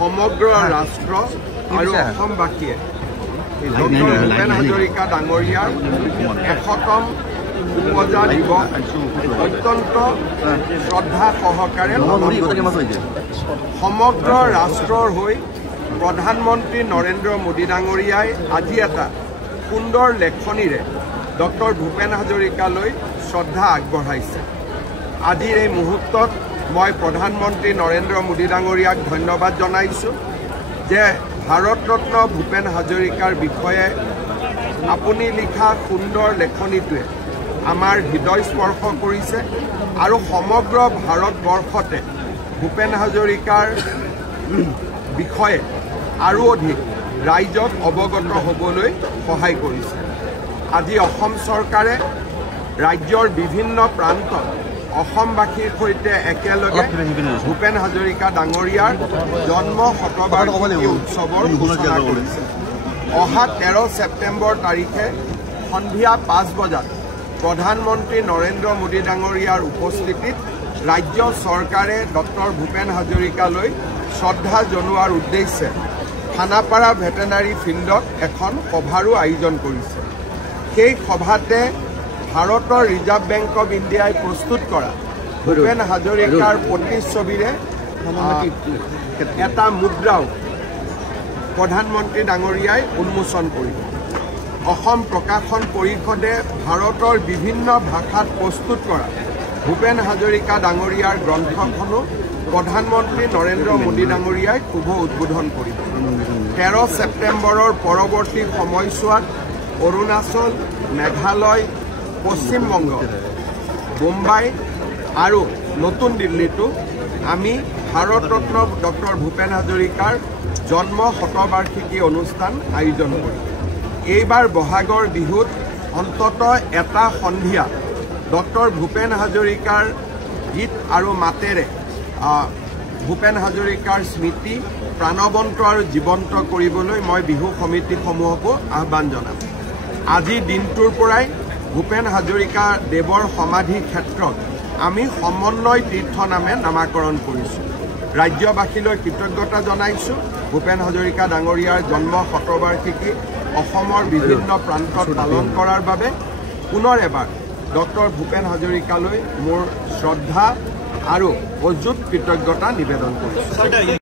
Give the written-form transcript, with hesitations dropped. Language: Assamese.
সমগ্ৰ ৰাষ্ট্ৰ আৰু অসমবাসীয়ে ডক্টৰ ভূপেন হাজৰিকা ডাঙৰীয়াৰ ১০০তম পূজা দিৱস অত্যন্ত শ্ৰদ্ধা সহকাৰে সমগ্ৰ ৰাষ্ট্ৰৰ হৈ প্ৰধানমন্ত্ৰী নৰেন্দ্ৰ মোদী ডাঙৰীয়াই আজি এটা সুন্দৰ লেখনিৰে ডক্টৰ ভূপেন হাজৰিকালৈ শ্ৰদ্ধা আগবঢ়াইছে। আজিৰ এই মুহূৰ্তত মই প্ৰধানমন্ত্ৰী নৰেন্দ্ৰ মোদী ডাঙৰীয়াক ধন্যবাদ জনাইছোঁ যে ভাৰত ৰত্ন ভূপেন হাজৰিকাৰ বিষয়ে আপুনি লিখা সুন্দৰ লেখনিটোৱে আমাৰ হৃদয় স্পৰ্শ কৰিছে আৰু সমগ্ৰ ভাৰতবৰ্ষতে ভূপেন হাজৰিকাৰ বিষয়ে আৰু অধিক ৰাইজক অৱগত হ'বলৈ সহায় কৰিছে। আজি অসম চৰকাৰে ৰাজ্যৰ বিভিন্ন প্ৰান্তত অসমবাসীৰ সৈতে একেলগে ভূপেন হাজৰিকা ডাঙৰীয়াৰ জন্ম শতবাৰ্ষিকী উৎসৱৰ সূচনা কৰিছে। অহা 13 ছেপ্টেম্বৰ তাৰিখে সন্ধিয়া 5 বজাত প্ৰধানমন্ত্ৰী নৰেন্দ্ৰ মোদী ডাঙৰীয়াৰ উপস্থিতিত ৰাজ্য চৰকাৰে ডক্টৰ ভূপেন হাজৰিকালৈ শ্ৰদ্ধা জনোৱাৰ উদ্দেশ্যে খানাপাৰা ভেটেনাৰী ফিল্ডত এখন সভাৰো আয়োজন কৰিছে। সেই সভাতে ভাৰতৰ ৰিজাৰ্ভ বেংক অৱ ইণ্ডিয়াই প্ৰস্তুত কৰা ভূপেন হাজৰিকাৰ প্ৰতিচ্ছবিৰে এটা মুদ্ৰাও প্ৰধানমন্ত্ৰী ডাঙৰীয়াই উন্মোচন কৰিব। অসম প্ৰকাশন পৰিষদে ভাৰতৰ বিভিন্ন ভাষাত প্ৰস্তুত কৰা ভূপেন হাজৰিকা ডাঙৰীয়াৰ গ্ৰন্থখনো প্ৰধানমন্ত্ৰী নৰেন্দ্ৰ মোদী ডাঙৰীয়াই শুভ উদ্বোধন কৰিব। 13 ছেপ্টেম্বৰৰ পৰৱৰ্তী সময়ছোৱাত অৰুণাচল, মেঘালয়, পশ্চিম বংগ, মুম্বাই আৰু নতুন দিল্লীতো আমি ভাৰত ৰত্ন ডক্টৰ ভূপেন হাজৰিকাৰ জন্ম শতবাৰ্ষিকী অনুষ্ঠান আয়োজন কৰিম। এইবাৰ বহাগৰ বিহুত অন্ততঃ এটা সন্ধিয়া ডক্টৰ ভূপেন হাজৰিকাৰ গীত আৰু মাতেৰে ভূপেন হাজৰিকাৰ স্মৃতি প্ৰাণৱন্ত আৰু জীৱন্ত কৰিবলৈ মই বিহু সমিতিসমূহকো আহ্বান জনাম। আজি দিনটোৰ পৰাই ভূপেন হাজৰিকা দেৱৰ সমাধি ক্ষেত্ৰত আমি সমন্বয় তীৰ্থ নামে নামাকৰণ কৰিছোঁ। ৰাজ্যবাসীলৈ কৃতজ্ঞতা জনাইছোঁ। ভূপেন হাজৰিকা ডাঙৰীয়াৰ জন্ম শতবাৰ্ষিকী অসমৰ বিভিন্ন প্ৰান্তত পালন কৰাৰ বাবে পুনৰ এবাৰ ডক্টৰ ভূপেন হাজৰিকালৈ মোৰ শ্ৰদ্ধা আৰু অযুত কৃতজ্ঞতা নিবেদন কৰিছোঁ।